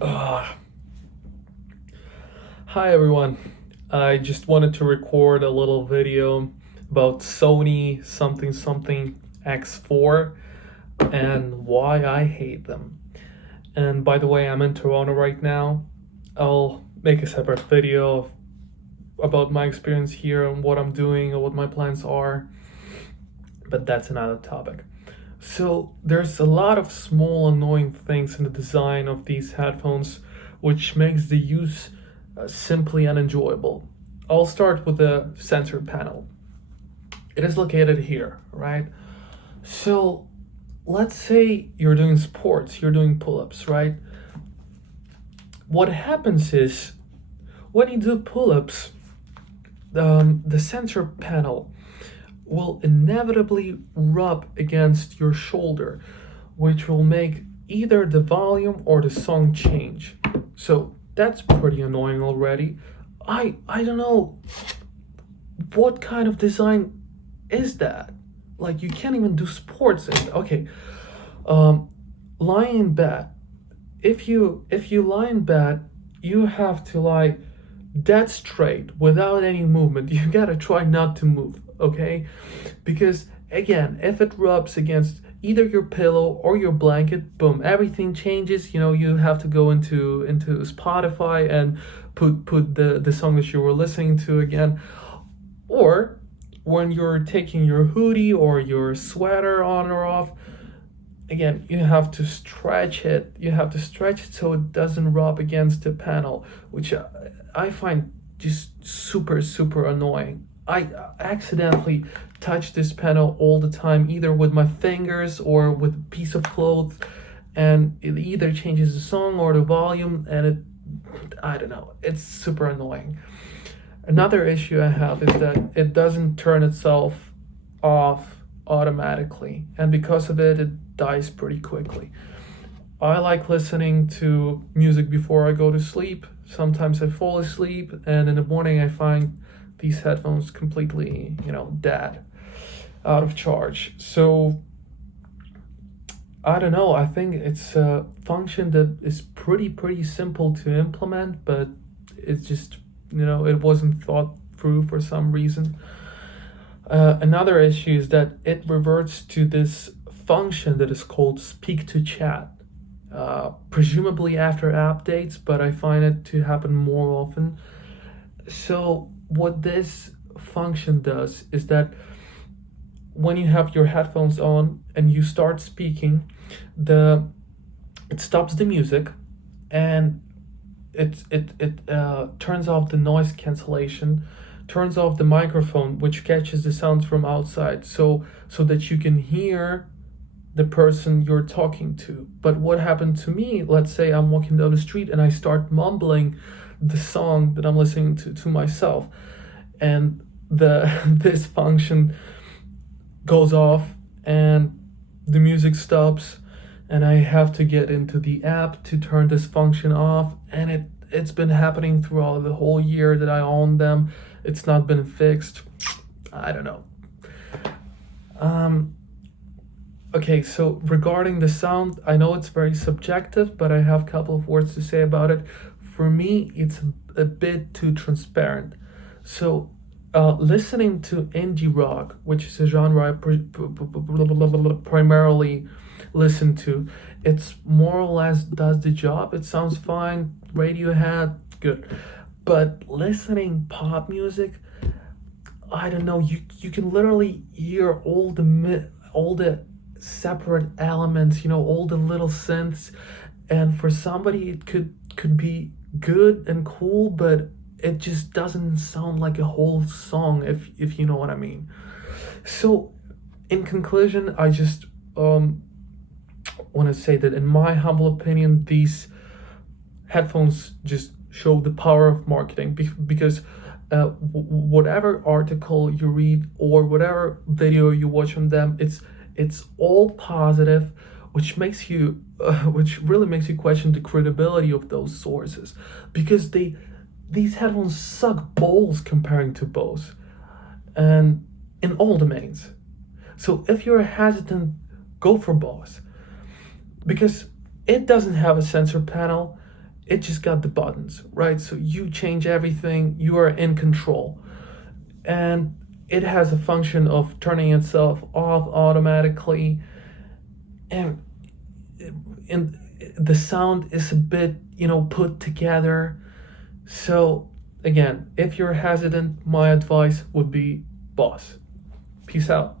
Uh, Hi everyone. I just wanted to record a little video about Sony something something X4 and why I hate them. And by the way, I'm in Toronto right now. I'll make a separate video about my experience here and what I'm doing and what my plans are, but that's another topic. So there's a lot of small annoying things in the design of these headphones which makes the use simply unenjoyable. I'll start with the sensor panel. It is located here, right? So let's say you're doing sports, you're doing pull-ups, right? What happens is when you do pull-ups, the sensor panel will inevitably rub against your shoulder, which will make either the volume or the song change. So that's pretty annoying already. I don't know what kind of design is that. Like you can't even do sports. And okay, lying in bed. If you lie in bed, you have to lie dead straight without any movement. You gotta try not to move, okay? Because again, if it rubs against either your pillow or your blanket, boom, everything changes. You have to go into Spotify and put the song that you were listening to again. Or when you're taking your hoodie or your sweater on or off, again, you have to stretch it. You have to stretch it so it doesn't rub against the panel, which I find just super, super annoying. I accidentally touch this panel all the time, either with my fingers or with a piece of cloth, and it either changes the song or the volume, and I don't know, it's super annoying. Another issue I have is that it doesn't turn itself off automatically, and because of it, it dies pretty quickly. I like listening to music before I go to sleep. Sometimes I fall asleep, and in the morning I find these headphones completely, dead, out of charge. So I don't know. I think it's a function that is pretty simple to implement, but it's just, it wasn't thought through for some reason. Another issue is that it reverts to this function that is called speak to chat, presumably after updates, but I find it to happen more often. So what this function does is that when you have your headphones on and you start speaking, it stops the music, and it turns off the noise cancellation, turns off the microphone which catches the sounds from outside, so that you can hear the person you're talking to. But what happened to me, let's say I'm walking down the street and I start mumbling the song that I'm listening to myself, and this function goes off and the music stops, and I have to get into the app to turn this function off, and it's been happening throughout the whole year that I own them. It's not been fixed. I don't know. Okay, so regarding the sound, I know it's very subjective, but I have a couple of words to say about it. For me, it's a bit too transparent. So, listening to indie rock, which is a genre I primarily listen to, it's more or less does the job. It sounds fine. Radiohead, good. But listening pop music, I don't know. You can literally hear all the separate elements. All the little synths, and for somebody it could be good and cool, but it just doesn't sound like a whole song, if you know what I mean. So in conclusion, I just want to say that in my humble opinion, these headphones just show the power of marketing, because whatever article you read or whatever video you watch on them, it's all positive, which really makes you question the credibility of those sources, because these headphones suck balls comparing to Bose, and in all domains. So if you're hesitant, go for Bose, because it doesn't have a sensor panel. it just got the buttons, right? So you change everything, you are in control. And it has a function of turning itself off automatically. And the sound is a bit, put together. So again, if you're hesitant, my advice would be Bose. Peace out.